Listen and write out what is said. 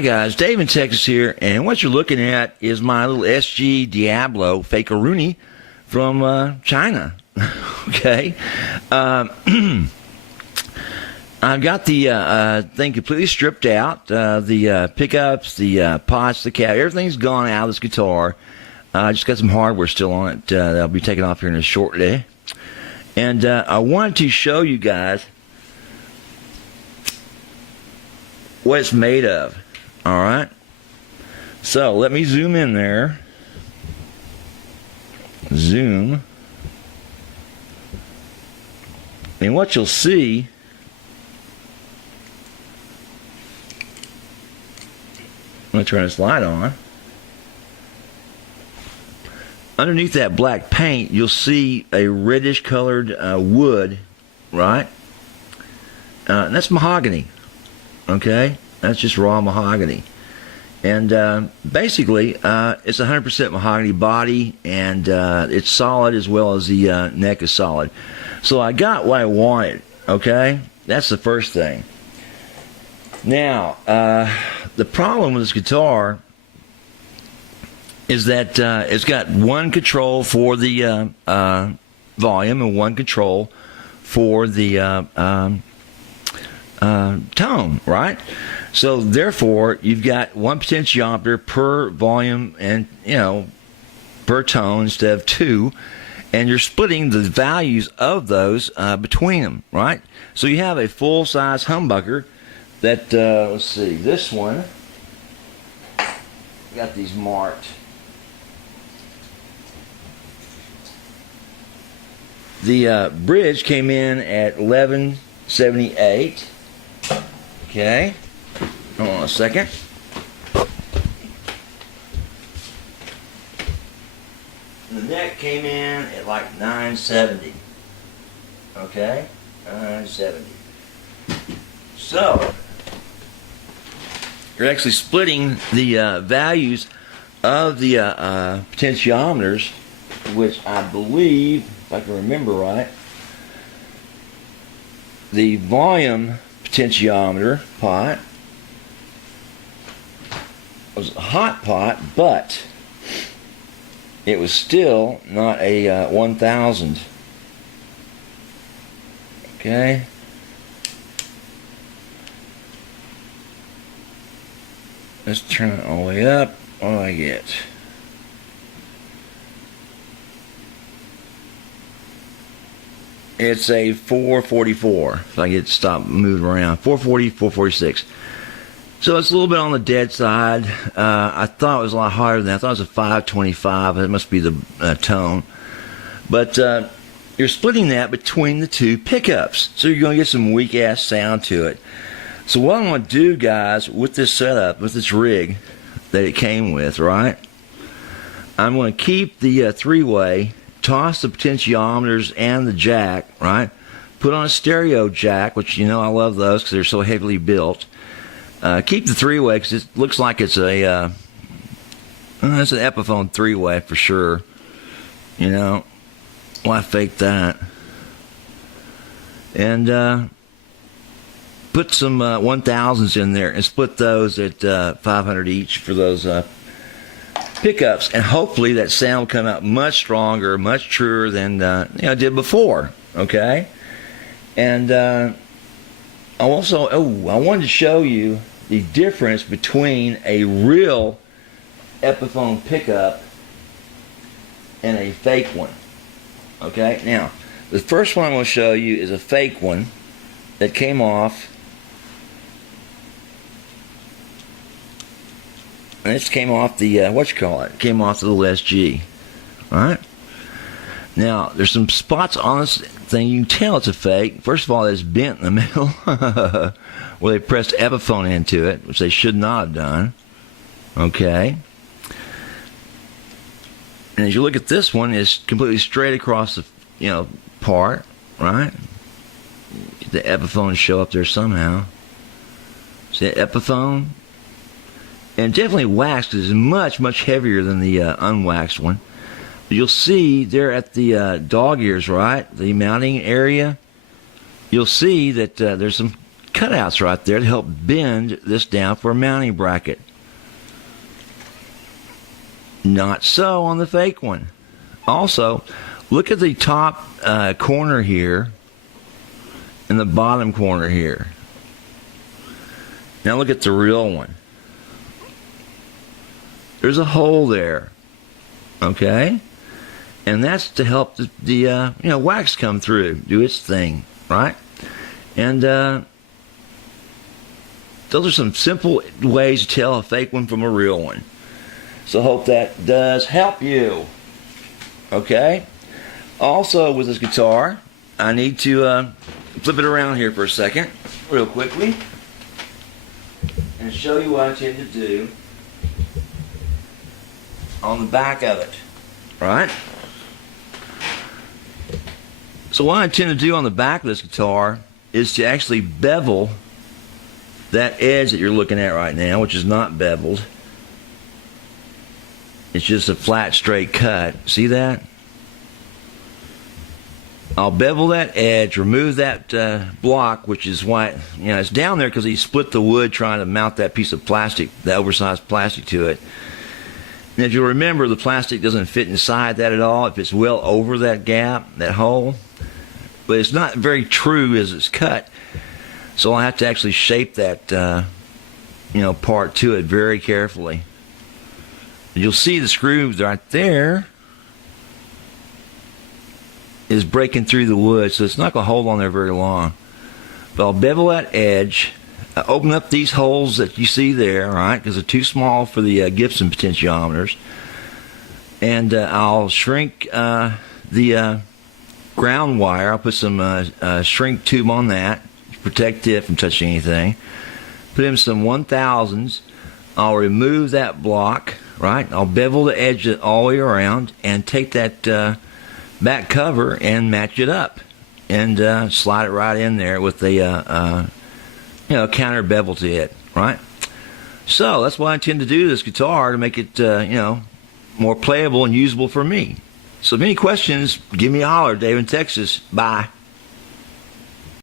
Hi guys, Dave in Texas here, and what you're looking at is my little SG Diablo Fakeroonie from China. Okay, I've got the thing completely stripped out. The pickups, the pots, the cab, everything's gone out of this guitar. I just got some hardware still on it that I'll be taking off here in a shortly. And I wanted to show you guys what it's made of. Alright, so let me zoom in there. Zoom. And what you'll see, I'm going to turn this light on. Underneath that black paint, you'll see a reddish colored wood, right? And that's mahogany. Okay, that's just raw mahogany, and basically it's 100% mahogany body, and it's solid as well as the neck is solid. So I got what I wanted. Okay, that's the first thing. Now the problem with this guitar is that it's got one control for the volume and one control for the tone, right? So therefore you've got one potentiometer per volume and per tone instead of two, and you're splitting the values of those between them, right? So you have a full-size humbucker that let's see, this one got these marked. The bridge came in at 1178. Okay, hold on a second. The neck came in at like 970. Okay, 970. So you're actually splitting the values of the potentiometers, which I believe, if I can remember right, the volume potentiometer pot was a hot pot, but it was still not a 1000. Okay, let's turn it all the way up. What do I get? It's a 444. If I get stopped moving around, 440, 446. So it's a little bit on the dead side. I thought it was a lot higher than that. I thought it was a 525. It must be the tone. But you're splitting that between the two pickups, so you're going to get some weak ass sound to it. So what I'm going to do, guys, with this setup, with this rig that it came with, right? I'm going to keep the three-way. Toss the potentiometers and the jack, right? Put on a stereo jack, which I love those because they're so heavily built. Keep the three-way because it looks like it's a it's an Epiphone three-way for sure. Why fake that? And put some 1000s in there and split those at 500 each for those pickups, and hopefully that sound will come out much stronger, much truer than I did before. Okay, and I wanted to show you the difference between a real Epiphone pickup and a fake one. Okay, now the first one I'm going to show you is a fake one that came off. And this came off the, came off the little SG. Alright? Now, there's some spots on this thing. You can tell it's a fake. First of all, it's bent in the middle where they pressed Epiphone into it, which they should not have done. Okay? And as you look at this one, it's completely straight across the, part. Right? Get the Epiphone to show up there somehow. See that Epiphone? And definitely waxed is much, much heavier than the unwaxed one. But you'll see there at the dog ears, right? The mounting area. You'll see that there's some cutouts right there to help bend this down for a mounting bracket. Not so on the fake one. Also, look at the top corner here and the bottom corner here. Now look at the real one. There's a hole there, okay? And that's to help the wax come through, do its thing, right? And those are some simple ways to tell a fake one from a real one. So I hope that does help you, okay? Also with this guitar, I need to flip it around here for a second, real quickly, and show you what I tend to do on the back of it, right? So what I tend to do on the back of this guitar is to actually bevel that edge that you're looking at right now, which is not beveled. It's just a flat, straight cut. See that? I'll bevel that edge, remove that block, which is why, it's down there because he split the wood trying to mount that piece of plastic, the oversized plastic to it. And if you remember, the plastic doesn't fit inside that at all if it's well over that gap, that hole. But it's not very true as it's cut. So I'll have to actually shape that, part to it very carefully. You'll see the screw right there is breaking through the wood, so it's not going to hold on there very long. But I'll bevel that edge, open up these holes that you see there, right, because they're too small for the Gibson potentiometers. And I'll shrink the ground wire. I'll put some shrink tube on that to protect it from touching anything. Put in some 1000s. I'll remove that block, right? I'll bevel the edge all the way around and take that back cover and match it up and slide it right in there with a counter bevel to it, right? So that's what I intend to do to this guitar to make it more playable and usable for me. So if any questions, give me a holler. Dave in Texas. Bye.